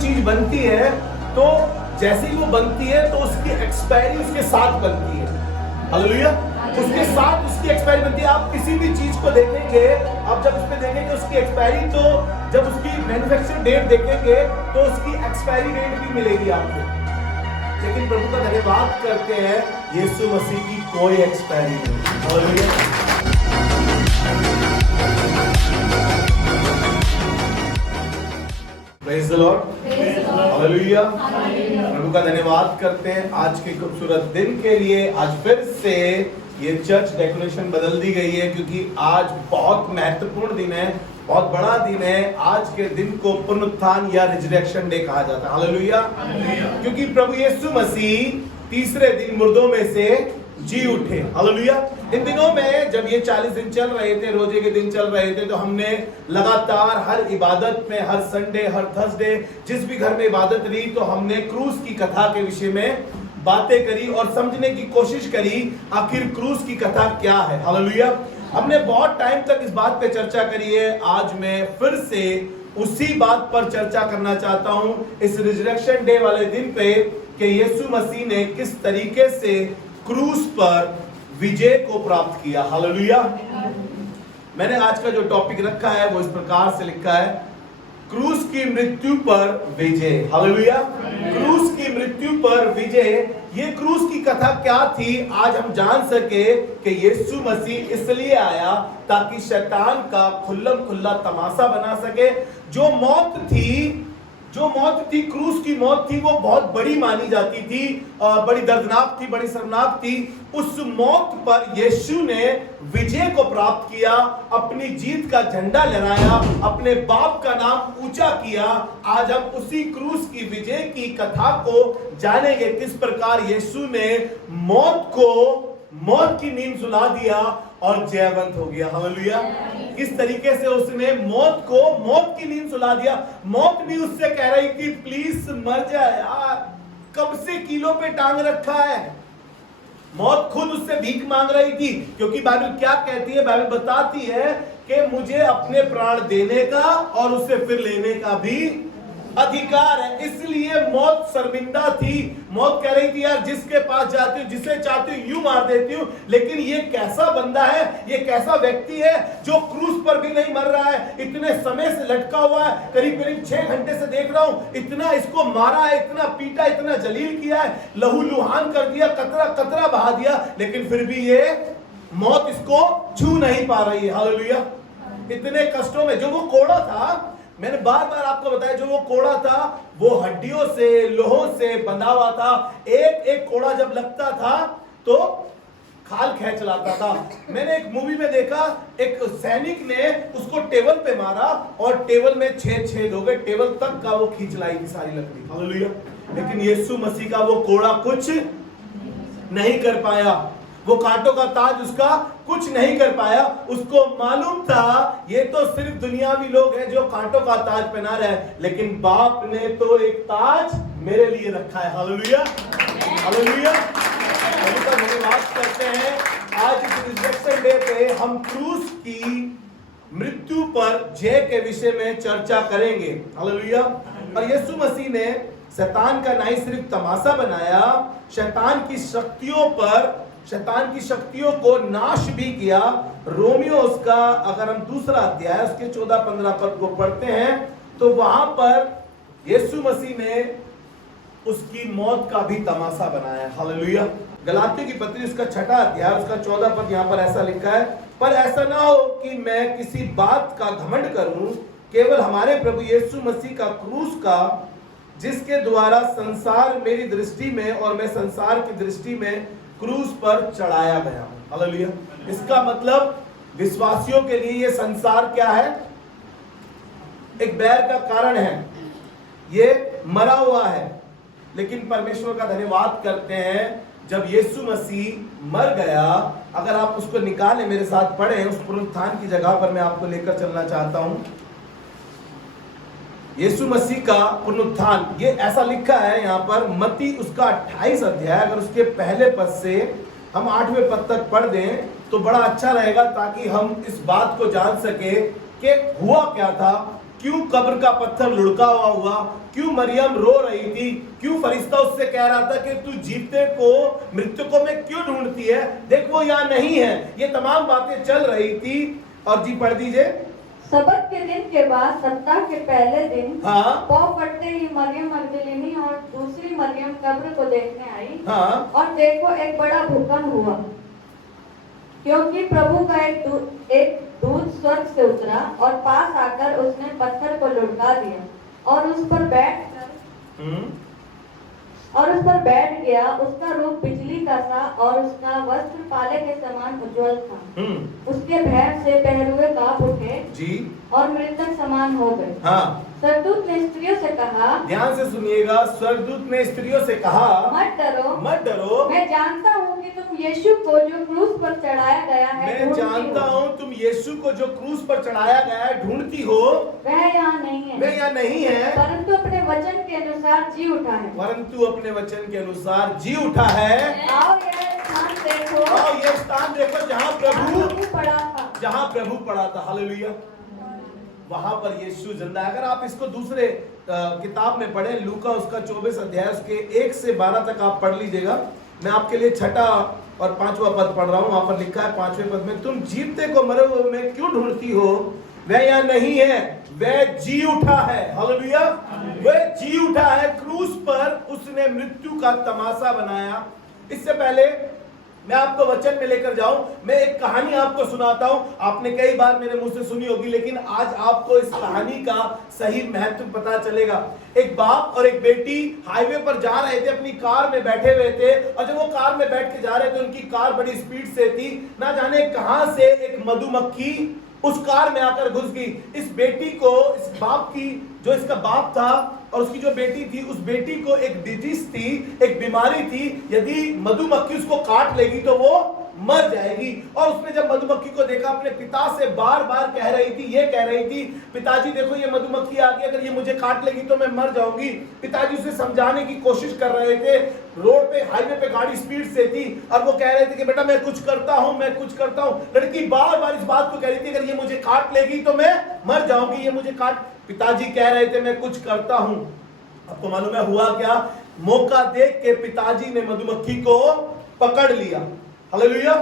चीज बनती है तो जैसे ही वो बनती है तो उसकी एक्सपायरी उसके साथ बनती है। हालेलुया। उसके साथ उसकी एक्सपायरी बनती है। आप किसी भी चीज को देखेंगे, आप जब उसमें देखेंगे उसकी एक्सपायरी, तो जब उसकी मैन्युफैक्चरिंग डेट देखेंगे तो उसकी एक्सपायरी डेट भी मिलेगी आपको। लेकिन प्रभु का धन्यवाद करते हैं, यीशु मसीह की कोई एक्सपायरी नहीं। Hallelujah. Praise the lord. Hallelujah. प्रभु का धन्यवाद करते हैं आज के खूबसूरत दिन के लिए। आज फिर से ये चर्च डेकोरेशन बदल दी गई है क्योंकि आज बहुत महत्वपूर्ण दिन है, बहुत बड़ा दिन है। आज के दिन को पुनरुत्थान या रिजरेक्शन डे कहा जाता है। हालेलुया। क्योंकि प्रभु यीशु मसीह तीसरे दिन मुर्दों में से जी उठे। हालेलुया। इन दिनों में जब ये 40 दिन चल रहे थे, रोजे के दिन चल रहे थे, तो हमने लगातार हर इबादत में, हर संडे, हर थर्सडे, जिस भी घर में इबादत रही, तो हमने क्रूस की कथा के विषय में बातें करी और समझने की कोशिश करी आखिर क्रूस की कथा क्या है। हालेलुया। हमने बहुत टाइम तक इस बात पे चर्चा करी है। आज मैं फिर से उसी बात पर चर्चा करना चाहता हूं इस रिजरेक्शन डे वाले दिन पे कि यीशु मसीह ने किस तरीके से क्रूस पर विजय को प्राप्त किया। हालेलुया। मैंने आज का जो टॉपिक रखा है वो इस प्रकार से लिखा है, क्रूस की मृत्यु पर विजय। हालेलुया। क्रूस की मृत्यु पर विजय। ये क्रूस की कथा क्या थी आज हम जान सके कि यीशु मसीह इसलिए आया ताकि शैतान का खुल्लम खुल्ला तमाशा बना सके। जो मौत थी, क्रूस की मौत थी, वो बहुत बड़ी मानी जाती थी, बड़ी दर्दनाक थी, बड़ी शर्मनाक थी। उस मौत पर यीशु ने विजय को प्राप्त किया, अपनी जीत का झंडा लहराया, अपने बाप का नाम ऊंचा किया। आज हम उसी क्रूस की विजय की कथा को जानेंगे, किस प्रकार यीशु ने मौत की नींद सुला दिया और जयवंत हो गया। हालेलुया। किस तरीके से उसने मौत की नींद सुला दिया। मौत भी उससे कह रही थी, प्लीज मर जा यार, कब से कीलों पे टांग रखा है। मौत खुद उससे भीख मांग रही थी, क्योंकि बाइबल क्या कहती है, बाइबल बताती है कि मुझे अपने प्राण देने का और उसे फिर लेने का भी अधिकार है। इसलिए मौत शर्मिंदा थी। मौत कह रही थी, यार जिसके पास जाती हूँ, जिसे चाहती हूँ यूं मार देती हूँ। लेकिन ये कैसा बंदा है, ये कैसा व्यक्ति है जो क्रूस पर भी नहीं मर रहा है, इतने समय से लटका हुआ है, करीब करीब 6 घंटे से देख रहा हूं, इतना इसको मारा है, इतना पीटा, इतना जलील किया है, लहू लुहान कर दिया, कतरा कतरा बहा दिया, लेकिन फिर भी ये मौत इसको छू नहीं पा रही है। हालेलुया। इतने कष्टों में, जो वो कोड़ा था, मैंने बार बार आपको बताया, जो वो कोड़ा था वो हड्डियों से, लोहों से बंधा हुआ था। एक एक कोड़ा जब लगता था तो खाल खींच लाता था। मैंने एक मूवी में देखा, एक सैनिक ने उसको टेबल पे मारा और टेबल में 6 छेद हो गए, टेबल तक का वो खींच लाई थी सारी लकड़ी। हालेलुया। लेकिन यीशु मसीह का वो कोड़ा कुछ नहीं कर पाया, वो कांटों का ताज उसका कुछ नहीं कर पाया। उसको मालूम था ये तो सिर्फ दुनियावी लोग हैं जो कांटों का ताज पहना रहे हैं, लेकिन बाप ने तो एक ताज मेरे लिए रखा है। हालेलुया। हालेलुया। धन्यवाद करते हैं। आज इस रिजरेक्शन डे पे हम क्रूस की मृत्यु पर जय के विषय में चर्चा करेंगे। हालेलुया। और यीशु मसीह ने शैतान का नहीं सिर्फ तमाशा बनाया, शैतान की शक्तियों को नाश भी किया। रोमियो उसका, अगर हम दूसरा अध्याय उसके 14-15 पद को पढ़ते हैं तो वहां पर यीशु मसीह ने उसकी मौत का भी तमाशा बनाया। हालेलुया। गलातियों की पत्री उसका 6 अध्याय उसका 14 पद यहां पर ऐसा लिखा है, पर ऐसा ना हो कि मैं किसी बात का घमंड करूं, केवल हमारे प्रभु यीशु मसीह का क्रूस का, जिसके द्वारा संसार मेरी दृष्टि में और मैं संसार की दृष्टि में क्रूस पर चढ़ाया गया। हालेलुया। इसका मतलब विश्वासियों के लिए ये संसार क्या है, एक बैर का कारण है, ये मरा हुआ है। लेकिन परमेश्वर का धन्यवाद करते हैं, जब यीशु मसीह मर गया, अगर आप उसको निकालें, मेरे साथ पढ़ें, उस पुनरुत्थान की जगह पर मैं आपको लेकर चलना चाहता हूं। यीशु मसीह का पुनरुत्थान, ये ऐसा लिखा है यहाँ पर, मत्ती उसका 28 अध्याय, अगर उसके पहले पद से हम 8वें पद तक पढ़ दें तो बड़ा अच्छा रहेगा, ताकि हम इस बात को जान सके कि हुआ क्या था क्यों कब्र का पत्थर लुढ़का हुआ, क्यों मरियम रो रही थी, क्यों फरिश्ता उससे कह रहा था कि तू जीते को मृतकों में क्यों ढूंढती है, देख वो यहाँ नहीं है। ये तमाम बातें चल रही थी। और जी पढ़ दीजिए। सबत के दिन के बाद सप्ताह के पहले दिन हाँ। पौ पड़ते ही मरियम मगदलिनी और दूसरी मरियम कब्र को देखने आई। हाँ। और देखो एक बड़ा भूकंप हुआ, क्योंकि प्रभु का एक दूत स्वर्ग से उतरा और पास आकर उसने पत्थर को लुढ़का दिया और उस पर बैठ गया। उसका रूप बिजली का था और उसका वस्त्र पाले के समान उज्ज्वल था। उसके भय से पहरुए कांप उठे जी और मृतक समान हो गए। हाँ। स्वर्गदूत ने स्त्रियों से कहा, ध्यान से सुनिएगा, स्वर्गदूत ने स्त्रियों से कहा, मत डरो, मत डरो, मैं जानता हूँ कि तुम यीशु को जो क्रूस पर चढ़ाया गया है, मैं जानता हूँ तुम यीशु को जो क्रूस पर चढ़ाया गया है ढूंढती हो। वह यहाँ नहीं है, वह यहाँ नहीं है, परंतु अपने वचन के अनुसार जी उठा है। परंतु अपने वचन के अनुसार जी उठा है। आओ यह स्थान देखो, आओ ये स्थान देखो जहाँ प्रभु पड़ा था, जहाँ प्रभु पड़ा था। हालेलुया। वहां पर यीशु जिंदा है। अगर आप इसको दूसरे किताब में पढ़े, लूका उसका 24 अध्याय उसके 1 से 12 तक आप पढ़ लीजिएगा। मैं आपके लिए 6ठा और 5वां पद पढ़ रहा हूँ। वहां पर लिखा है 5वें पद में, तुम जीवते को मरे हुए में क्यों ढूंढती हो, वह यहाँ नहीं है, वह जी उठा है। हालेलुया। वह जी उठा है, क्रूस पर उसने मृत्यु का तमाशा बनाया। इससे पहले मैं आपको वचन में लेकर जाऊं, मैं एक कहानी आपको सुनाता हूं। आपने कई बार मेरे मुंह से सुनी होगी, लेकिन आज आपको इस कहानी का सही महत्व पता चलेगा। एक बाप और एक बेटी हाईवे पर जा रहे थे, अपनी कार में बैठे हुए थे, और जब वो कार में बैठ के जा रहे थे, उनकी कार बड़ी स्पीड से थी। ना जाने कहां से एक मधुमक्खी उस कार में आकर घुस गई। इस बेटी को, इस बाप की, जो इसका बाप था और उसकी जो बेटी थी, उस बेटी को एक डिजीज थी, एक बीमारी थी। यदि मधुमक्खी उसको काट लेगी तो वो मर जाएगी। और उसने जब मधुमक्खी को देखा, अपने पिता से बार बार कह रही थी, पिताजी देखो ये मधुमक्खी आ गई, अगर ये मुझे काट लेगी तो मैं मर जाऊंगी। पिताजी उसे समझाने की कोशिश कर रहे थे। रोड पे, हाईवे पे गाड़ी स्पीड से थी और वो कह रहे थे कि बेटा मैं कुछ करता हूं। लड़की बार बार इस बात को कह रही थी, अगर ये मुझे काट लेगी तो मैं मर जाऊंगी, ये मुझे काट। पिताजी कह रहे थे मैं कुछ करता हूं। आपको मालूम है हुआ क्या? मौका देख के पिताजी ने मधुमक्खी को पकड़ लिया। हालेलुया।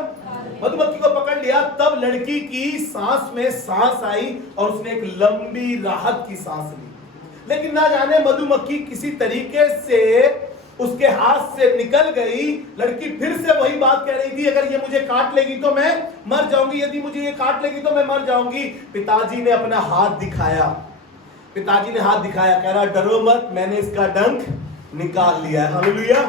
मधुमक्खी को पकड़ लिया, तब लड़की की सांस में सांस आई और उसने एक लंबी राहत की सांस ली। लेकिन ना जाने मधुमक्खी किसी तरीके से उसके हाथ से निकल गई। लड़की फिर से वही बात कह रही थी, अगर ये मुझे काट लेगी तो मैं मर जाऊंगी, यदि मुझे ये काट लेगी तो मैं मर जाऊंगी। पिताजी ने अपना हाथ दिखाया, कह रहा डरो मत, मैंने इसका डंक निकाल लिया है। हालेलुया।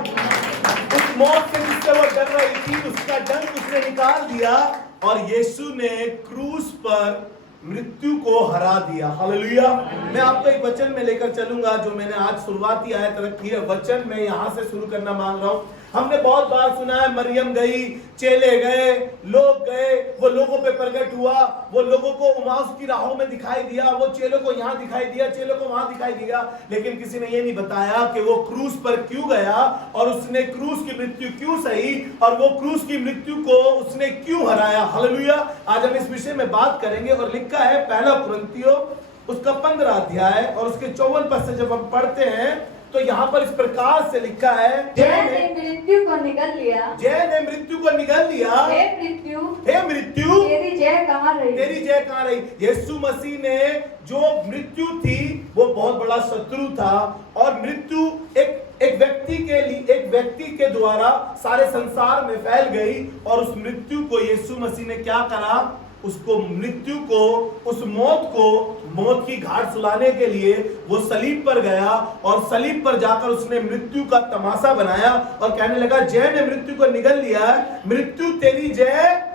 उस मौत से जिससे वो डर रही थी, उसका डंक उसने निकाल दिया और यीशु ने क्रूस पर मृत्यु को हरा दिया। हालेलुया। मैं आपको एक वचन में लेकर चलूंगा, जो मैंने आज शुरुआती आयत रखी है। वचन में यहां से शुरू करना मांग रहा हूं। हमने बहुत बार सुना है, मरियम गई, चेले गए, लोग गए, वो लोगों पे प्रकट हुआ, वो लोगों को उमास की राहों में दिखाई दिया, वो चेलों को यहाँ दिखाई दिया, चेलों को वहां दिखाई दिया। लेकिन किसी ने ये नहीं बताया कि वो क्रूस पर क्यों गया और उसने क्रूस की मृत्यु क्यों सही और वो क्रूस की मृत्यु को उसने क्यों हराया। हालेलुया। आज हम इस विषय में बात करेंगे और लिखा है 1 कुरिन्थियों उसका 15 अध्याय और उसके 54 पद से जब हम पढ़ते हैं तो यहाँ पर इस प्रकार से लिखा है, जय ने मृत्यु को निगल लिया, हे मृत्यु तेरी जय कहाँ रही। यीशु मसीह ने जो मृत्यु थी वो बहुत बड़ा शत्रु था और मृत्यु एक व्यक्ति के द्वारा सारे संसार में फैल गई और उस मृत्यु को यीशु मसीह ने क्या करा, उसको मृत्यु को, उस मौत की घाट सुलाने के लिए वो सलीब पर गया और सलीब पर जाकर उसने मृत्यु का तमाशा बनाया और कहने लगा जय ने मृत्यु को निगल लिया है, मृत्यु तेरी जय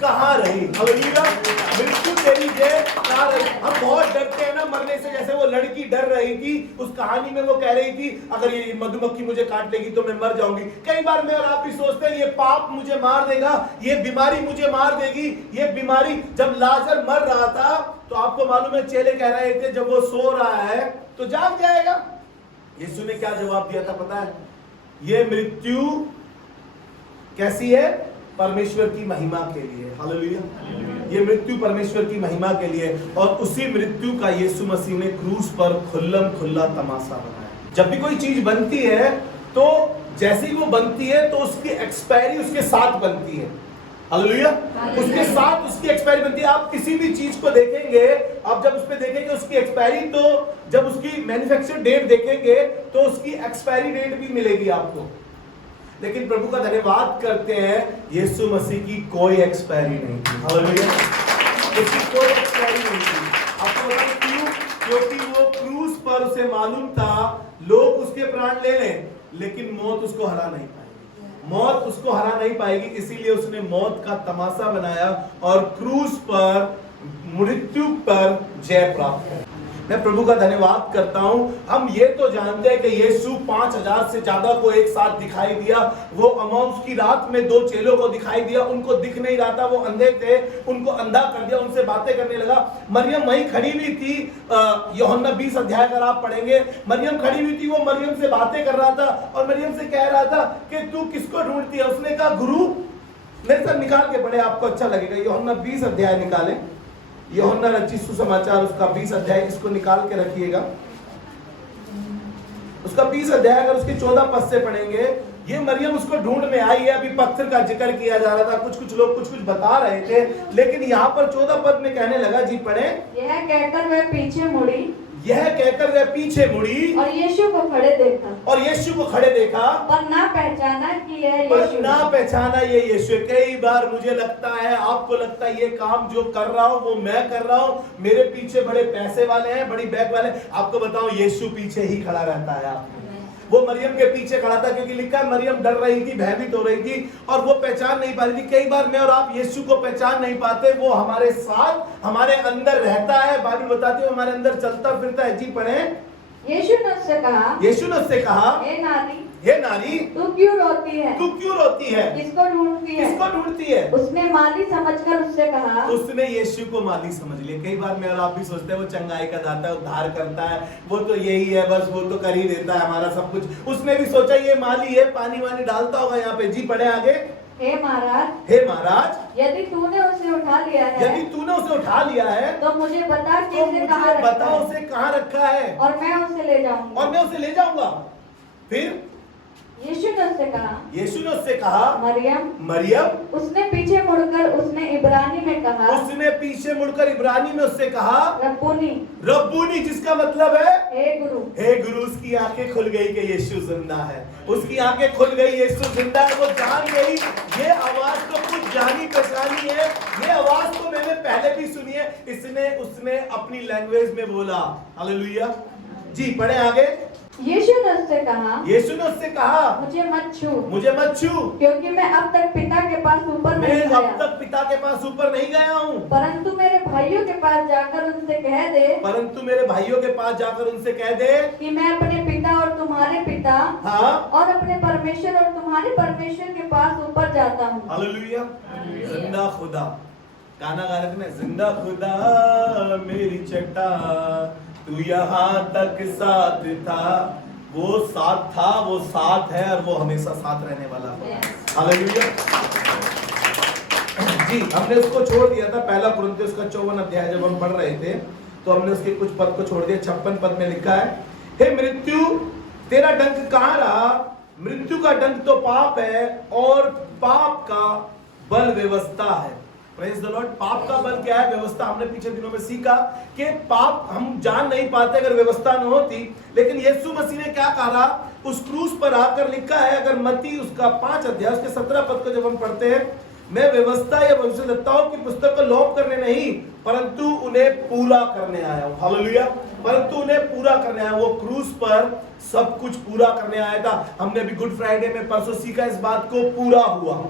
कहाँ रही। हालेलुया। मृत्यु तेरी जय कहाँ रही। हम बहुत डरते हैं ना मरने से, जैसे वो लड़की डर रही थी उस कहानी में, वो कह रही थी अगर ये मधुमक्खी मुझे काट लेगी तो मैं मर जाऊंगी। कई बार मैं और आप भी सोचते हैं ये पाप मुझे मार देगा, ये बीमारी मुझे मार देगी। ये बीमारी, जब लाजर मर रहा था तो आपको मालूम है चेले कह रहे थे जब वो सो रहा है तो जाग जाएगा। यीशु ने क्या जवाब दिया था पता है? ये मृत्यु कैसी है? परमेश्वर की महिमा के लिए। हालेलुया। ये मृत्यु परमेश्वर की महिमा के लिए, और उसी मृत्यु का यीशु मसीह ने क्रूस पर खुल्लम खुल्ला तमाशा बनाया। जब भी कोई चीज बनती है तो जैसे ही वो बनती है तो उसकी एक्सपायरी उसके साथ बनती है। हालेलुया। उसके साथ उसकी एक्सपायरी बनती है। आप किसी भी चीज को देखेंगे, आप जब उस पे देखेंगे उसकी एक्सपायरी, तो जब उसकी मैन्युफैक्चर डेट देखेंगे तो उसकी एक्सपायरी डेट भी मिलेगी आपको। लेकिन प्रभु का धन्यवाद करते हैं, यीशु मसीह की कोई एक्सपायरी नहीं थी। हालेलुया। उसकी कोई एक्सपायरी नहीं थी। आपको पता क्यों? क्योंकि वो क्रूस पर उसे मालूम था लोग उसके प्राण ले लें, लेकिन मौत उसको हरा नहीं पाएगी। मौत उसको हरा नहीं पाएगी, इसीलिए उसने मौत का तमाशा बनाया और क्रूस पर, मृत्यु पर जय प्राप्त किया। मैं प्रभु का धन्यवाद करता हूं। हम ये तो जानते हैं कि यीशु 5000 से ज्यादा को एक साथ दिखाई दिया। वो अमाउस की रात में 2 चेलों को दिखाई दिया, उनको दिख नहीं रहा था, वो अंधे थे, उनको अंधा कर दिया, उनसे बातें करने लगा। मरियम वहीं खड़ी हुई थी। यूहन्ना 20 अध्याय अगर आप पढ़ेंगे, मरियम खड़ी हुई थी, वो मरियम से बातें कर रहा था और मरियम से कह रहा था कि तू किसको ढूंढती है। उसने कहा गुरु, मेरे साथ निकाल के पढ़े, आपको अच्छा लगेगा। यूहन्ना 20 अध्याय निकाले, यूहन्ना रचित सुसमाचार उसका 20 अध्याय, इसको निकाल के रखिएगा। उसका 20 अध्याय अगर उसके 14 पद से पढ़ेंगे, ये मरियम उसको ढूंढ में आई है। अभी पत्थर का जिक्र किया जा रहा था, कुछ लोग कुछ बता रहे थे, लेकिन यहाँ पर 14 पद में कहने लगा, जी पढ़े। यह कहकर वह पीछे मुड़ी, यह कहकर वह पीछे मुड़ी और यीशु को खड़े देखा, और यीशु को खड़े देखा, पर ना पहचाना कि यह यीशु, पर ना पहचाना ये यीशु। कई बार मुझे लगता है, आपको लगता है ये काम जो कर रहा हूं वो मैं कर रहा हूं, मेरे पीछे बड़े पैसे वाले हैं, बड़ी बैग वाले। आपको बताऊं, यीशु पीछे ही खड़ा रहता है आपके। वो मरियम के पीछे खड़ा था, क्योंकि लिखा है मरियम डर रही थी, भयभीत हो रही थी और वो पहचान नहीं पा रही थी। कई बार मैं और आप यीशु को पहचान नहीं पाते, वो हमारे साथ, हमारे अंदर रहता है। बाइबल बताती है हमारे अंदर चलता फिरता है। जी पढ़े। यीशु ने उससे कहा, यीशु ने उससे कहा, हे नारी, हे नारी, तू क्यों रोती है? तू क्यों रोती है? किसको ढूंढती है? किसको ढूंढती है? उसने माली समझकर उससे कहा, उसने यीशु को माली समझ लिया। कई बार मैं और आप भी सोचते हैं वो चंगाई का दाता है, उद्धार करता है, वो तो यही है, बस वो तो कर ही देता है हमारा सब कुछ। उसने भी सोचा ये माली है, पानी वानी डालता होगा यहाँ पे। जी पढ़े आगे। हे महाराज, हे महाराज, यदि तूने उसे उठा लिया है, यदि तूने उसे उठा लिया है, तो मुझे बता कि तो उसे मुझे कहाँ रखा बता है, उसे कहाँ रखा है, और मैं उसे ले जाऊंगा। और मैं उसे ले जाऊंगा। फिर यीशु ने उससे कहा, यीशु ने उससे कहा, मरियम। मरियम। उसने पीछे मुड़कर उसने इब्रानी में कहा, उसने पीछे मुड़कर इब्रानी में उससे कहा, रब्बूनी, रब्बूनी, जिसका मतलब है हे गुरु। हे गुरु। उसकी आंखें खुल गई कि यीशु जिंदा है। उसकी आंखें खुल गई, यीशु जिंदा है। वो जान गई, ये आवाज तो कुछ जानी पहचानी है, ये आवाज तो मैंने पहले भी सुनी है। इसने उसने अपनी लैंग्वेज में बोला। हालेलुया। जी पढ़े आगे। यीशु ने उससे कहा, यीशु ने उससे कहा, मुझे मत छू, मुझे मत छू, क्योंकि मैं अब तक पिता के पास ऊपर मैं नहीं अब गया, तक पिता के पास ऊपर नहीं गया हूँ। परंतु मेरे भाइयों के पास जाकर उनसे कह दे, परंतु मेरे भाइयों के पास जाकर उनसे कह दे कि मैं अपने पिता और तुम्हारे पिता, हाँ, और अपने परमेश्वर और तुम्हारे परमेश्वर के पास ऊपर जाता हूँ। हालेलुया। जिंदा खुदा, गाना गा रहे थे ना, जिंदा खुदा मेरी चट्टा, तू यहाँ तक साथ था। वो साथ था, वो साथ है, और वो हमेशा साथ रहने वाला है। हालेलुया। जी हमने उसको छोड़ दिया था, पहला कुरिन्थियों का 54 अध्याय जब हम पढ़ रहे थे, तो हमने उसके कुछ पद को छोड़ दिया। 56 पद में लिखा है, हे मृत्यु, तेरा डंक कहाँ रहा? मृत्यु का डंक तो पाप है, और पाप का बल व्यवस्था है। Praise the Lord. पाप का बल क्या है? व्यवस्था। हमने पिछले दिनों में सीखा कि पाप हम जान नहीं पाते अगर व्यवस्था न होती, लेकिन यीशु मसीह ने क्या कहा उस क्रूस पर आकर? लिखा है, अगर मत्ती उसका 5 अध्याय उसके 17 पद को जब हम पढ़ते हैं, मैं व्यवस्था या भविष्यद्वक्ताओं की पुस्तक को लॉप करने नहीं, परंतु उन्हें पूरा करने आया हूं। हालेलुया। परंतु उन्हें पूरा करने आया। वो क्रूस पर सब कुछ पूरा करने आया था। हमने अभी गुड फ्राइडे में परसों सीखा, इस बात को पूरा हुआ।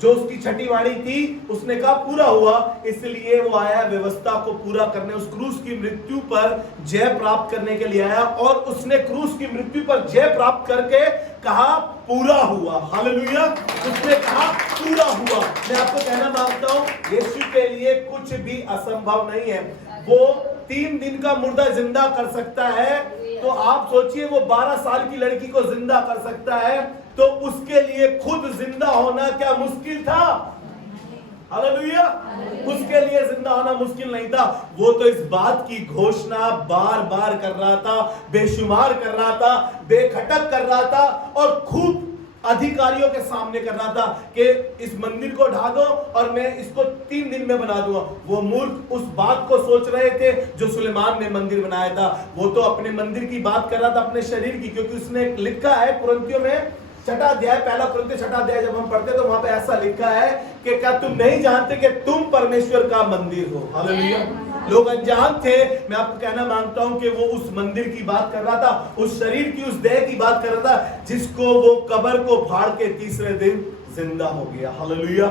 जो उसकी छठी वाणी थी उसने कहा पूरा हुआ, इसलिए वो आया व्यवस्था को पूरा करने। उस क्रूस की मृत्यु पर जय प्राप्त करने के लिए आया, और उसने क्रूस की मृत्यु पर जय प्राप्त करके कहा पूरा हुआ। हालेलुया। उसने कहा पूरा हुआ। मैं आपको कहना मांगता हूं, यीशु के लिए कुछ भी असंभव नहीं है। वो 3 दिन का मुर्दा जिंदा कर सकता है, तो आप सोचिए वो 12 साल की लड़की को जिंदा कर सकता है, तो उसके लिए खुद जिंदा होना क्या मुश्किल था? हालेलुया। उसके लिए जिंदा होना मुश्किल नहीं था, वो तो इस बात की घोषणा बार बार कर रहा था, बेशुमार कर रहा था, बेखटक कर रहा था और खूब अधिकारियों के सामने कर रहा था कि इस मंदिर को ढा दो और मैं इसको 3 दिन में बना दूंगा। वो मूर्ख उस बात को सोच रहे थे जो सुलेमान ने मंदिर बनाया था। वो तो अपने मंदिर की बात कर रहा था, अपने शरीर की, क्योंकि उसने लिखा है कुरिन्थियों में 6 अध्याय, पहला कुरिन्थियों 6 अध्याय जब हम पढ़ते तो वहां पे ऐसा लिखा है कि क्या तुम नहीं जानते कि तुम परमेश्वर का मंदिर हो। हालेलुया। लोग अनजान थे। मैं आपको कहना मांगता हूं कि वो उस मंदिर की बात कर रहा था, उस शरीर की, उस देह की बात कर रहा था जिसको वो कब्र को फाड़ के तीसरे दिन जिंदा हो गया। हालेलुया।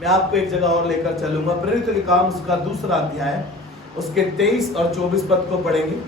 मैं आपको एक जगह और लेकर चलूंगा, प्रेरितों के काम उसका 2 अध्याय, उसके 23 और 24 पद को पढ़ेंगे।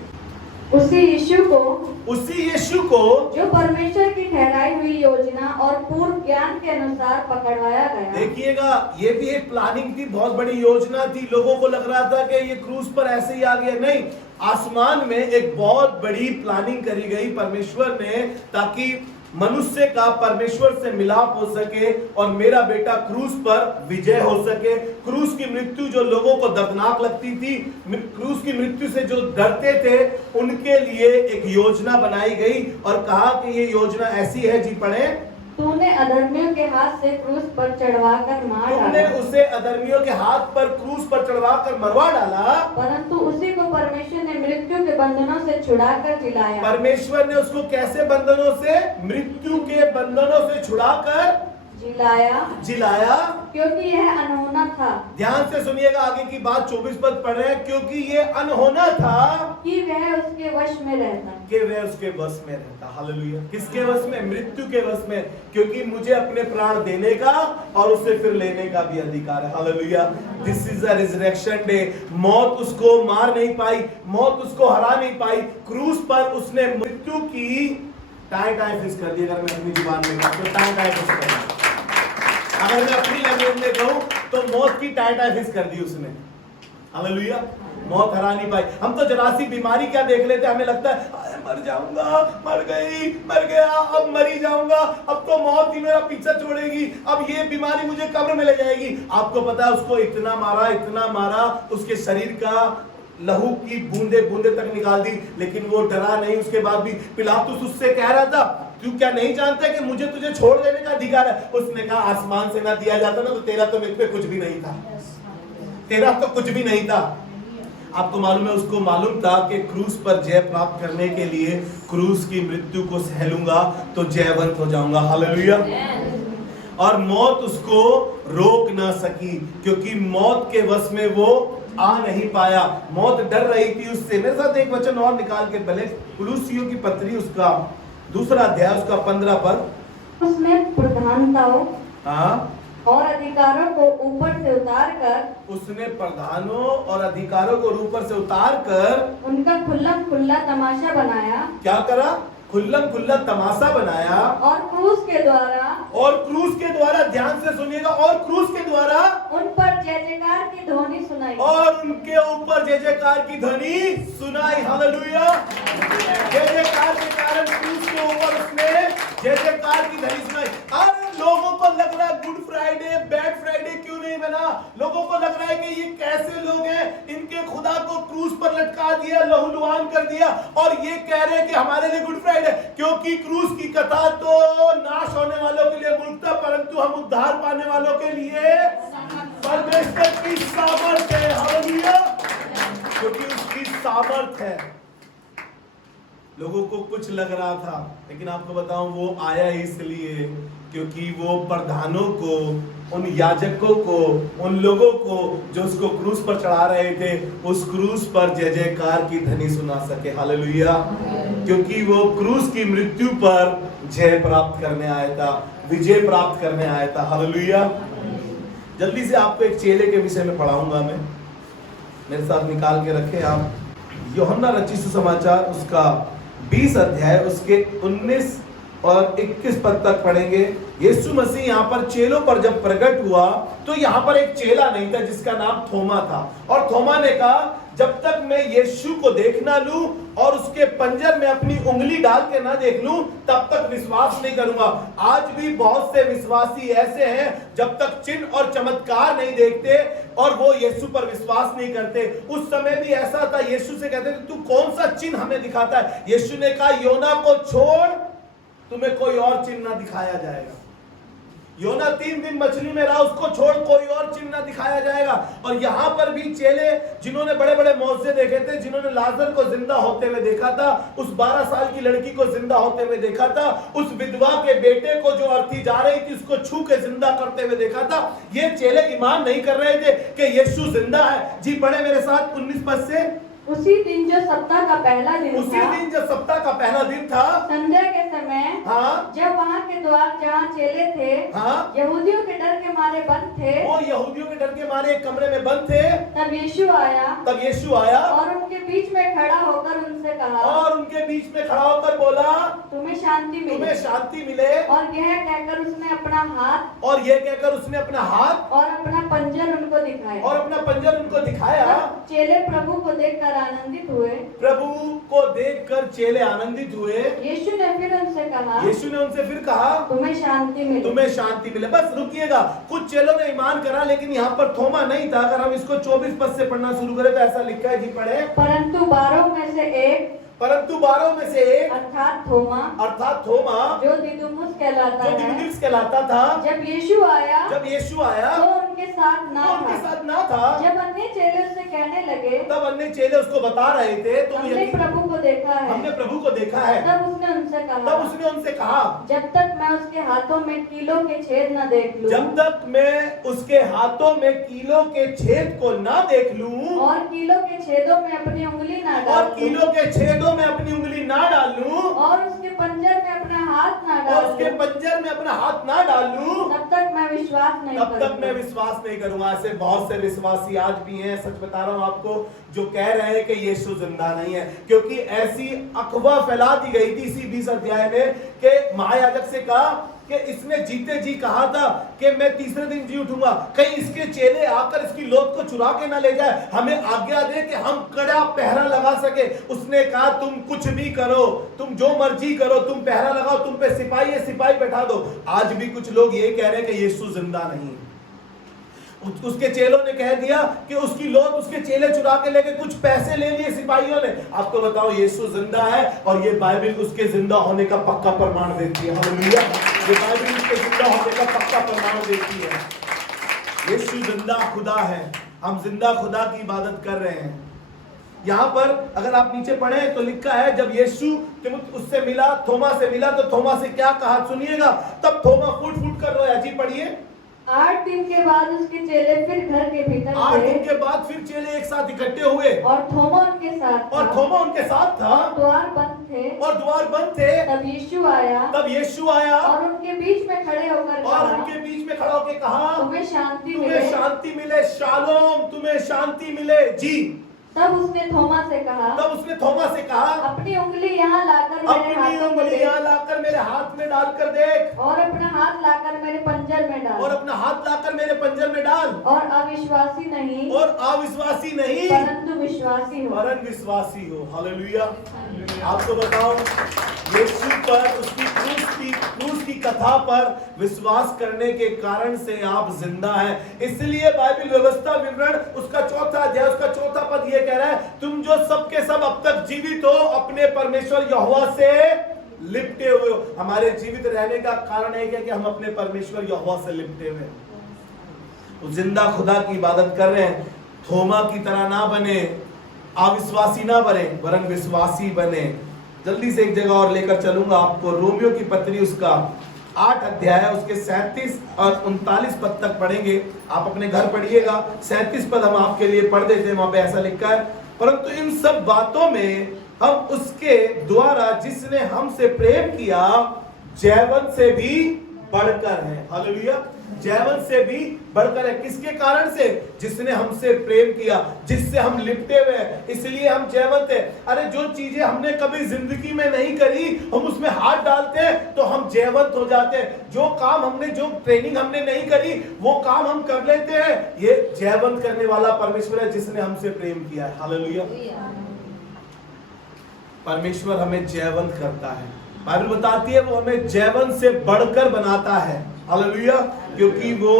उसी यीशु को जो परमेश्वर की ठहराई हुई योजना और पूर्ण ज्ञान के अनुसार पकड़वाया गया। देखिएगा, ये भी एक प्लानिंग थी, बहुत बड़ी योजना थी। लोगों को लग रहा था कि ये क्रूस पर ऐसे ही आ गया, नहीं, आसमान में एक बहुत बड़ी प्लानिंग करी गई परमेश्वर ने, ताकि मनुष्य का परमेश्वर से मिलाप हो सके और मेरा बेटा क्रूस पर विजय हो सके। क्रूस की मृत्यु जो लोगों को दर्दनाक लगती थी, क्रूस की मृत्यु से जो डरते थे, उनके लिए एक योजना बनाई गई और कहा कि ये योजना ऐसी है, जी पढ़े। तूने अधर्मियों के हाथ से क्रूस पर चढ़वाकर मार डाला। तुमने उसे अधर्मियों के हाथ पर क्रूस पर चढ़वाकर मरवा डाला, परंतु उसी को परमेश्वर ने मृत्यु के बंधनों से छुड़ाकर जिलाया। परमेश्वर ने उसको कैसे बंधनों से? मृत्यु के बंधनों से छुड़ाकर जिलाया, क्योंकि यह अनहोना था। ध्यान से सुनिएगा, आगे की बात 24 पद पढ़ रहे हैं। क्योंकि ये अनहोना था कि वह उसके वश में रहता, कि वह उसके वश में रहता। हालेलुया। किसके वश में? मृत्यु के वश में, क्योंकि मुझे अपने प्राण देने का और उसे फिर लेने का भी अधिकार है। Hallelujah. This is a resurrection day. मौत उसको मार नहीं पाई, मौत उसको हरा नहीं पाई। क्रूस पर उसने मृत्यु की टाई फिश कर दी। अगर मैं अपनी जुबान में कहूं तो टाई फिश कर दी। अगर मैं अपनी लैंग्वेज में कहूं तो मौत की टाई फिश कर दी उसने। हालेलुया। मौत हरा नहीं पाई। हम तो जरा सी बीमारी क्या देख लेते, हमें लगता है मर जाऊंगा, मर गई, मर गया, अब मरी जाऊंगा, अब तो मौत ही मेरा पीछा छोड़ेगी, अब ये बीमारी मुझे कब्र में ले जाएगी। आपको पता है उसको इतना मारा, उसके शरीर का लहू की बूंदे तक निकाल दी, लेकिन वो डरा नहीं। उसके बाद भी पिलातुस उससे कह रहा था, तू क्या नहीं जानता कि मुझे तुझे छोड़ देने का अधिकार है? उसने कहा, आसमान से ना दिया जाता ना तो तेरा तो मेरे पे कुछ भी नहीं था, तेरा तो कुछ भी नहीं था। आपको मालूम है, उसको मालूम था कि क्रूस पर जय प्राप्त करने के लिए क्रूस की मृत्यु को सह लूंगा तो जयवंत हो जाऊंगा। हालेलुया। और मौत उसको रोक ना सकी, क्योंकि मौत के वश में वो आ नहीं पाया। मौत डर रही थी उससे। मेरे साथ एक वचन और निकाल के पहले, कुलुसियों की पत्री उसका 2 अध्याय, उसका 15 पद। उसने प्रधानताओं हाँ, और अधिकारों को ऊपर से उतारकर, उसने प्रधानों और अधिकारों को ऊपर से उतारकर उनका खुल्ला तमाशा बनाया। क्या करा? खुल्ला तमाशा बनाया। और क्रूस के द्वारा, ध्यान से सुनिएगा, और क्रूस के द्वारा उन पर जय जयकार की ध्वनि सुनाई, और उनके ऊपर जय जयकार की ध्वनि सुनाई। हालेलुया। जय जयकार के कारण क्रूस के ऊपर उसने जय जयकार की ध्वनि सुनाई। अरे लोगों को लग रहा है गुड फ्राइडे, बैड फ्राइडे क्यों नहीं बना? लोगों को लग रहा है कि ये कैसे लोग हैं, इनके खुदा को क्रूस पर लटका दिया, लहूलुहान कर दिया, और ये कह रहे हैं कि हमारे लिए गुड फ्राइडे। क्योंकि क्रूस की कथा तो नाश होने वालों के लिए मूर्खता, परंतु हम उद्धार पाने वालों के लिए परमेश्वर की सामर्थ है। हालेलुया। क्योंकि उसकी सामर्थ है। लोगों को कुछ लग रहा था, लेकिन आपको बताऊं वो आया इसलिए क्योंकि वो प्रधानों को, उन याजकों को, उन लोगों को जो उसको क्रूस पर चढ़ा रहे थे, उस क्रूस पर जय जयकार की ध्वनि सुना सके। हालेलुया। क्योंकि वो क्रूस की मृत्यु पर जय प्राप्त करने आया था, विजय प्राप्त करने आया था। हालेलुया। जल्दी से आपको एक चेले के विषय में पढ़ाऊंगा मैं, मेरे साथ निकाल के रखें आप। यूहन्ना रचित सुसमाचार उसका 20 अध्याय, उसके 19 और 21 पद तक पढ़ेंगे। यीशु मसीह यहाँ पर चेलों पर जब प्रकट हुआ तो यहाँ पर एक चेला नहीं था जिसका नाम थोमा था, और थोमा ने कहा जब तक मैं यीशु को देख ना लूं और उसके पंजर में अपनी उंगली डाल के ना देख लूं तब तक विश्वास नहीं करूंगा। आज भी बहुत से विश्वासी ऐसे हैं जब तक चिन्ह और चमत्कार नहीं देखते और वो यीशु पर विश्वास नहीं करते। उस समय भी ऐसा था, यीशु से कहते थे तू कौन सा चिन्ह हमें दिखाता है? यीशु ने कहा योना को छोड़, तुम्हें कोई और चिन्ह ना दिखाया जाएगा। योना 3 दिन मछली में रहा, उसको छोड़ कोई और चिन्ह ना दिखाया जाएगा। और यहां पर भी चेले जिन्होंने बड़े बड़े मौजे देखे थे, जिन्होंने लाजर को जिंदा होते हुए देखा था, उस 12 साल की लड़की को जिंदा होते हुए देखा था, उस विधवा के बेटे को जो अर्थी जा रही थी उसको छू के जिंदा करते हुए देखा था, ये चेले ईमान नहीं कर रहे थे कि यीशु जिंदा है। जी पढ़े मेरे साथ 19 पद से। उसी दिन जो सप्ताह का पहला दिन उसी था, दिन जो सप्ताह का पहला दिन था, संध्या के समय, हाँ, जब वहाँ के द्वार जहाँ चेले थे, हाँ, यहूदियों के डर के मारे बंद थे, वो यहूदियों के डर के मारे एक कमरे में बंद थे। तब यीशु आया और उनके बीच में खड़ा होकर उनसे कहा, बोला तुम्हें शांति मिले। और यह कहकर उसने अपना हाथ और अपना पंजर उनको दिखाया। तब चेले प्रभु को देखकर आनंदित हुए। यीशु ने उनसे फिर कहा, तुम्हें शांति मिले। बस रुकिएगा, कुछ चेलों ने ईमान करा लेकिन यहाँ पर थोमा नहीं था। अगर हम इसको 24 पद से पढ़ना शुरू करें तो ऐसा लिखा है, जी पढ़े। परंतु 12 में से एक अर्थात थोमा जो दिदुमुस कहलाता था, जब यीशु आया तो उनके साथ ना था। जब अन्य चेले उससे कहने लगे, तब अन्य चेले उसको बता रहे थे, तो हमने प्रभु को देखा है। तब उसने उनसे कहा, जब तक मैं उसके हाथों में कीलों के छेद न देख लूं, को ना देख लूं, और कीलों के छेदों में अपनी उंगली ना डालूं, और उसके पंजर में अपना हाथ ना डालूं, तब तक मैं विश्वास नहीं करूंगा। ऐसे बहुत से विश्वासी आज भी हैं, सच बता रहा हूं आपको, जो कह रहे हैं कि यीशु जिंदा नहीं है, क्योंकि ऐसी अफवाह फैला दी गई थी इसी 20 अध्याय में कि महायाजक से कहा कि इसने जीते जी कहा था कि मैं तीसरे दिन जी उठूंगा, कहीं इसके चेले आकर इसकी लोथ को चुरा के ना ले जाए, हमें आज्ञा दे कि हम कड़ा पहरा लगा सके। उसने कहा तुम कुछ भी करो, तुम जो मर्जी करो, तुम पहरा लगाओ, तुम पे सिपाही बैठा दो। आज भी कुछ लोग ये कह रहे हैं कि यीशु जिंदा नहीं है। उसके चेलों ने कह दिया कि उसकी लोथ उसके चेले चुरा के लेके कुछ पैसे ले लिए सिपाहियों ने। आपको बताओ यीशु जिंदा है, और ये बाइबल उसके जिंदा होने का पक्का प्रमाण देती है। हालेलुया, ये बाइबल उसके जिंदा होने का पक्का प्रमाण देती है। यीशु जिंदा खुदा है, हम जिंदा खुदा की इबादत कर रहे हैं। यहाँ पर अगर आप नीचे पढ़े तो लिखा है, जब यीशु उससे मिला, थोमा से मिला, तो थोमा से क्या कहा सुनिएगा। तब थोमा फूट कर रोया। जी पढ़िए। 8 दिन के बाद उसके चेले फिर घर के भीतर 8 दिन के बाद फिर चेले एक साथ इकट्ठे हुए, और थोमा उनके साथ था। द्वार बंद थे। तब यीशु आया और उनके बीच में खड़े होकर कहा, तुम्हें शांति मिले। शालोम, तुम्हें शांति मिले। जी। तब उसने थोमा से कहा, अपनी उंगली यहाँ लाकर मेरे हाथ में डालकर देख, और अपना हाथ लाकर मेरे पंजर में डाल, और अविश्वासी नहीं परंतु विश्वासी हो। हालेलुया। आपको बताओ, यीशु पर उसकी क्रूस की कथा पर विश्वास करने के कारण से आप जिंदा हैं। इसलिए बाइबल व्यवस्था विवरण उसका 4था अध्याय, उसका 4था पद ये कह रहा है, तुम जो सबके सब अब तक जीवित हो, अपने परमेश्वर यहोवा से लिपटे हुए हो। हमारे जीवित रहने का कारण है कि हम अपने परमेश्वर यहोवा से लिपटे हुए हैं, जिंदा खुदा की इबादत कर रहे हैं। थोमा की तरह ना बने, अविश्वासी ना बने, वरन विश्वासी बने। जल्दी से एक जगह और लेकर चलूंगा आपको, रोमियो की पत्री उसका 8 अध्याय, उसके 37 और 39 पद तक पढ़ेंगे। आप अपने घर पढ़िएगा। 37 पद हम आपके लिए पढ़ देते हैं, वहां पे ऐसा लिखा है, परंतु इन सब बातों में हम उसके द्वारा जिसने हमसे प्रेम किया जयवंत से भी बढ़कर हैं। हालेलुया। जयवंत से भी बढ़कर है। किसके कारण से? जिसने हमसे प्रेम किया, जिससे हम लिपटे हुए हैं, इसलिए हम जयवंत हैं। अरे जो चीजें हमने कभी जिंदगी में नहीं करी, हम उसमें हाथ डालते हैं तो हम जयवंत हो जाते हैं। जो काम हमने, जो ट्रेनिंग हमने नहीं करी, वो काम हम कर लेते हैं। ये जयवंत करने वाला परमेश्वर है, जिसने हमसे प्रेम किया है। हालेलुया। परमेश्वर हमें जयवंत करता है। बाइबल बताती है वो हमें जयवंत से बढ़कर बनाता है। हालेलुया। क्योंकि वो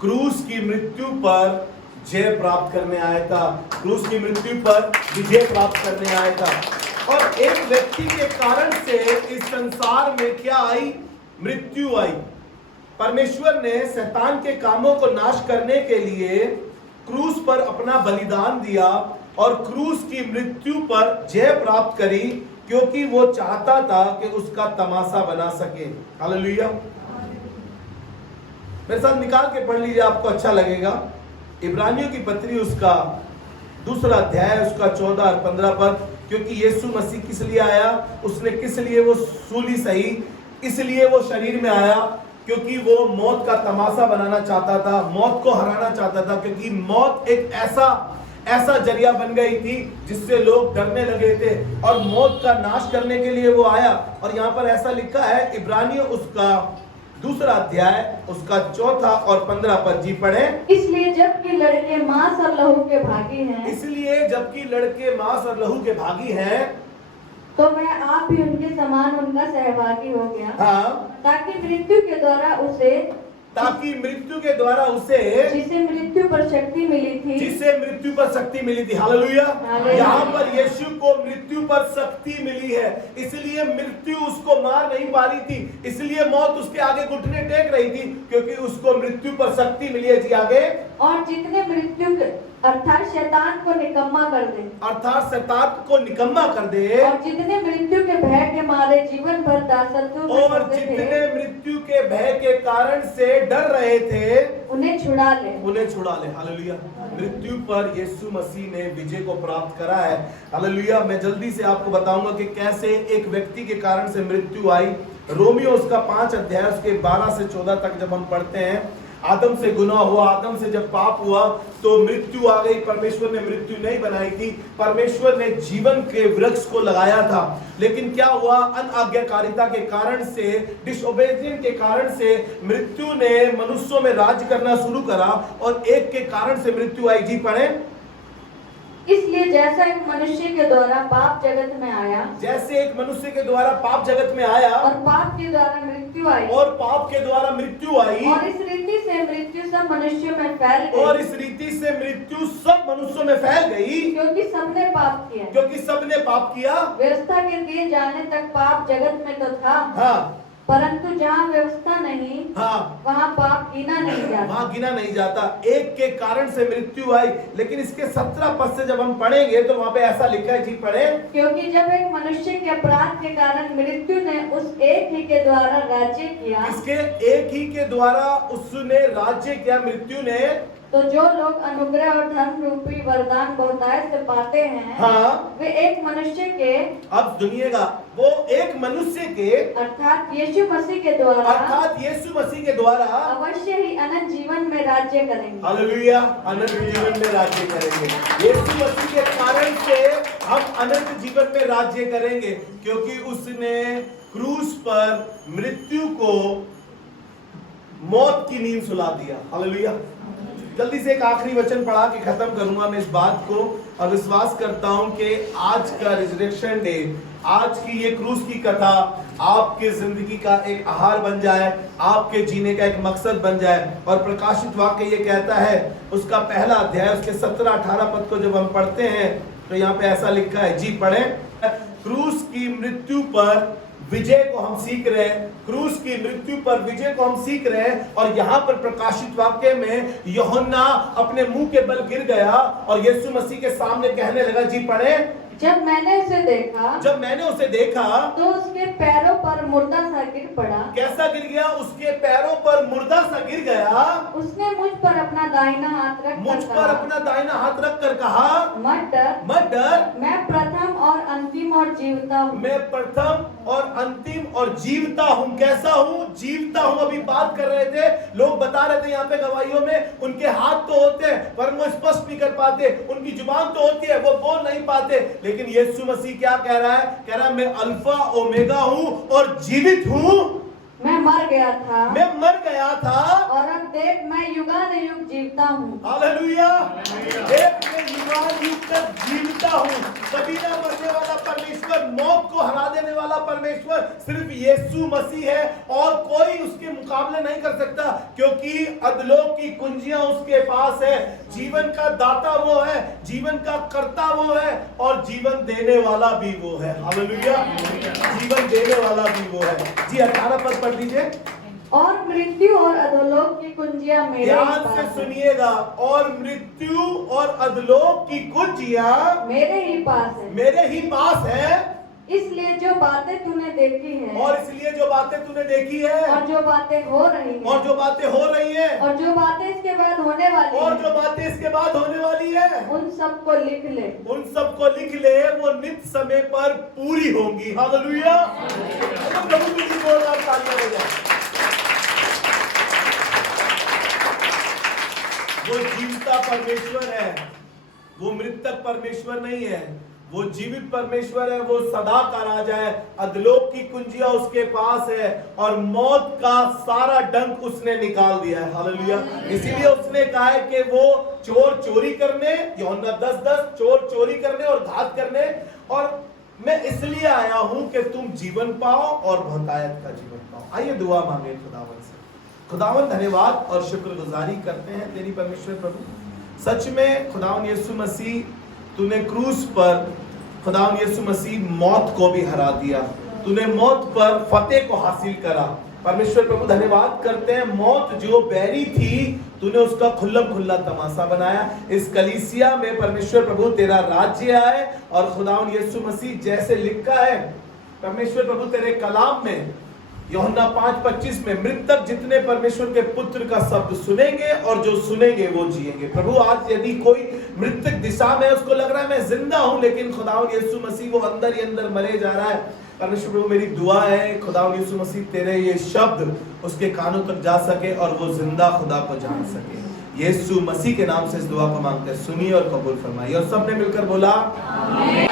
क्रूस की मृत्यु पर जय प्राप्त करने आया था, क्रूस की मृत्यु पर विजय प्राप्त करने आया था। और एक व्यक्ति के कारण से इस संसार में क्या आई? मृत्यु आई। परमेश्वर ने शैतान के कामों को नाश करने के लिए क्रूस पर अपना बलिदान दिया और क्रूस की मृत्यु पर जय प्राप्त करी, क्योंकि वो चाहता था कि उसका तमाशा बना सके। हालेलुया। मेरे साथ निकाल के पढ़ लीजिए, आपको अच्छा लगेगा। इब्रानियों की पत्री उसका 2 अध्याय, उसका 14 और 15 पद। क्योंकि यीशु मसीह किस लिए आया? उसने किस लिए वो सूली सही? इसलिए वो शरीर में आया क्योंकि वो मौत का तमाशा बनाना चाहता था, मौत को हराना चाहता था। क्योंकि मौत एक ऐसा जरिया बन गई थी जिससे लोग डरने लगे थे, और मौत का नाश करने के लिए वो आया। और यहाँ पर ऐसा लिखा है, इब्रानियों उसका 2 अध्याय, उसका 4 और 15 पद। जी पढ़े। इसलिए जबकि लड़के मांस और लहू के भागी हैं, इसलिए जबकि लड़के मांस और लहू के भागी हैं, तो वह आप भी उनके समान उनका सहभागी हो गया। हाँ, ताकि मृत्यु के द्वारा उसे, जिसे मृत्यु पर शक्ति मिली थी। हालेलुया। हालेलुया। यहाँ पर यीशु को मृत्यु पर शक्ति मिली है, इसलिए मृत्यु उसको मार नहीं पा रही थी, इसलिए मौत उसके आगे घुटने टेक रही थी, क्योंकि उसको मृत्यु पर शक्ति मिली है। जी आगे। और जितने मृत्यु अर्थात शैतान को निकम्मा कर दे, और जितने मृत्यु के भय के मारे जीवन भर दासत्व में और फंसे थे, जितने मृत्यु के भय के कारण से डर रहे थे, उन्हें छुड़ा ले। हालेलुया। मृत्यु पर यीशु मसीह ने विजय को प्राप्त करा है। हालेलुया। मैं जल्दी से आपको बताऊंगा कि कैसे एक व्यक्ति के कारण से मृत्यु आई। रोमियो उसका 5 अध्याय, उसके 12 से 14 तक जब हम पढ़ते हैं, आदम से गुनाह हुआ, आदम से जब पाप हुआ तो मृत्यु आ गई। परमेश्वर ने मृत्यु नहीं बनाई थी, परमेश्वर ने जीवन के वृक्ष को लगाया था। लेकिन क्या हुआ? अनाज्ञाकारिता के कारण से, डिसोबीडिएंस के कारण से मृत्यु ने मनुष्यों में राज्य करना शुरू करा, और एक के कारण से मृत्यु आई। जी पढ़े। इसलिए जैसा एक मनुष्य के द्वारा पाप जगत में आया, पाप जगत में आया, और पाप के द्वारा मृत्यु आई, और इस रीति से मृत्यु सब मनुष्यों में फैल गई, क्योंकि सबने पाप किया। व्यवस्था के दिए जाने तक पाप जगत में तो था, हाँ, परंतु जहाँ व्यवस्था नहीं, हाँ, वहाँ पाप गिना नहीं जाता। एक के कारण से मृत्यु आई। लेकिन इसके 17 पद से जब हम पढ़ेंगे तो वहाँ पे ऐसा लिखा है। जी पढ़े। क्योंकि जब एक मनुष्य के अपराध के कारण मृत्यु ने उस एक ही के द्वारा राज्य किया, एक ही के द्वारा उसने राज्य किया, मृत्यु ने, तो जो लोग अनुग्रह और धर्म रूपी वरदान बहुतायत से पाते हैं, हाँ, वे एक मनुष्य के, अब सुनिएगा, वो एक मनुष्य के अर्थात यीशु मसीह के द्वारा अवश्य ही अनंत जीवन में राज्य करेंगे। हालेलुया। अनंत जीवन में राज्य करेंगे। यीशु मसीह के कारण से हम अनंत जीवन में राज्य करेंगे, क्योंकि उसने क्रूस पर मृत्यु को मौत की नींद सुला दिया। हालेलुया। जल्दी से एक आखिरी वचन पढ़ा के खत्म करूंगा मैं इस बात को, और विश्वास करता हूं कि आज का रिजरेक्शन डे, आज की ये क्रूस की कथा आपके जिंदगी का एक आहार बन जाए, आपके जीने का एक मकसद बन जाए। और प्रकाशित वाक्य ये कहता है, उसका 1 अध्याय, उसके 17-18 पद को जब हम पढ़ते हैं तो यहाँ पे ऐसा लिखा है। जी पढ़े। क्रूस की मृत्यु पर विजय को हम सीख रहे हैं, क्रूस की मृत्यु पर विजय को हम सीख रहे हैं। और यहाँ पर प्रकाशित वाक्य में यूहन्ना अपने मुंह के बल गिर गया और यीशु मसीह के सामने कहने लगा। जी पढ़े। जब मैंने उसे देखा तो उसके पैरों पर मुर्दा सा गिर पड़ा। कैसा गिर गया? उसके पैरों पर मुर्दा सा गिर गया। उसने मुझ पर अपना दाहिना हाथ रख कर कहा, मत डर, मैं प्रथम और अंतिम और जीवता हूँ। मैं प्रथम और अंतिम और जीवता हूँ। कैसा हूँ? जीवता हूँ। अभी बात कर रहे थे, लोग बता रहे थे यहाँ पे गवाहियों में, उनके हाथ तो होते हैं पर वो स्पष्ट नहीं कर पाते, उनकी जुबान तो होती है वो बोल नहीं पाते, लेकिन यीशु मसीह क्या कह रहा है? कह रहा है मैं अल्फा ओमेगा हूँ और जीवित हूँ। मैं मर गया था और अब देख मैं युगानुयुग जीवता हूँ। हालेलुया। देख मैं युगानुयुग तक जीवता हूँ। कभी ना मरने वाला परमेश्वर, मौत को हरा देने वाला परमेश्वर सिर्फ यीशु मसीह है और कोई उसके मुकाबले नहीं कर सकता, क्योंकि अधलोक की कुंजियां उसके पास है। जीवन का दाता वो है, जीवन का कर्ता वो है और जीवन देने वाला भी वो है। हालेलुया। जीवन देने वाला भी वो है। जी 18 पद पढ़ लीजिए। और मृत्यु और अधोलोक की कुंजियां मेरे ध्यान से सुनिएगा। और मृत्यु और अधोलोक की कुंजियां मेरे ही पास है। इसलिए जो बातें तूने देखी है और इसलिए जो बातें तूने देखी है और जो बातें हो रही हैं और जो बातें हो रही हैं और जो बातें इसके बाद होने वाली और हैं, जो बातें इसके बाद होने वाली है, उन सबको लिख ले। उन सबको लिख ले। वो नित समय पर पूरी होंगी। हालेलुया। तो प्रभु की जोरदार तालियां हो जाए। वो जीवता परमेश्वर है, वो मृतक परमेश्वर नहीं है, वो जीवित परमेश्वर है, वो सदा का राजा है। अधलोक की कुंजियां उसके पास है और मौत का सारा डंक उसने निकाल दिया है। हालेलुया। इसीलिए उसने कहा है कि वो चोर चोरी करने, यूहन्ना 10:10, चोर चोरी करने और घात करने, और मैं इसलिए आया हूं कि तुम जीवन पाओ और बहुतायत का जीवन पाओ। आइए दुआ मांगे खुदावन से। खुदावन धन्यवाद और शुक्रगुजारी करते हैं तेरी परमेश्वर प्रभु। सच में खुदावन यीशु मसीह, तूने क्रूस पर खुदावन यीशु मसीह मौत को भी हरा दिया, तूने मौत पर फतेह को हासिल करा। परमेश्वर प्रभु धन्यवाद करते हैं, मौत जो बैरी थी तूने उसका खुल्लम खुल्ला तमाशा बनाया। इस कलीसिया में परमेश्वर प्रभु तेरा राज्य आए और खुदावन यीशु मसीह जैसे लिखा है परमेश्वर प्रभु तेरे कलाम में यूहन्ना 5:25 में, मृतक जितने परमेश्वर के पुत्र का शब्द सुनेंगे और जो सुनेंगे वो जिएंगे। प्रभु आज यदि कोई मृतक दिशा में उसको लग रहा है मैं जिंदा हूं, लेकिन खुदावन यीशु मसीह वो अंदर ही अंदर मरे जा रहा है, परमेश्वर प्रभु मेरी दुआ है खुदावन यीशु मसीह तेरे ये शब्द उसके कानों तक जा सके और वो जिंदा खुदा को जान सके। यीशु मसीह के नाम से इस दुआ को मांगते हैं, सुनिए और कबूल फरमाइए। और सबने मिलकर बोला आमीन।